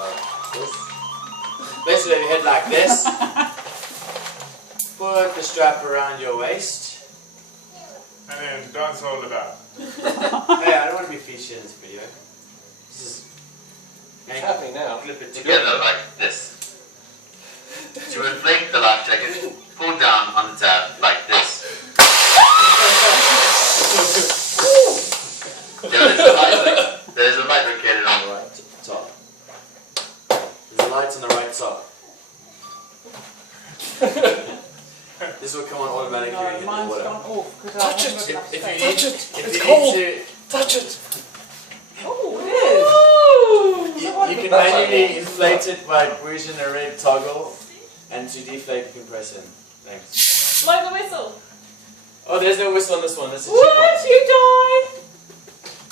like this. Basically, your head like this. Put the strap around your waist. And then dance all about. Hey, I don't want to be featured in this video. This is... What's happening now? Clip it Together like this. To inflate the life jacket, pull down on the tab like this. There's a light located on the right top. There's a light on the right top. This will come on automatically when you hit the Mine's water. gone off. Touch it! If It's you cold. need to, Touch it! Oh, it is. you can manually inflate it by pushing the red toggle, and to deflate you can press in. Thanks. Blow the whistle. Oh, there's no whistle on this one. This is What? You die.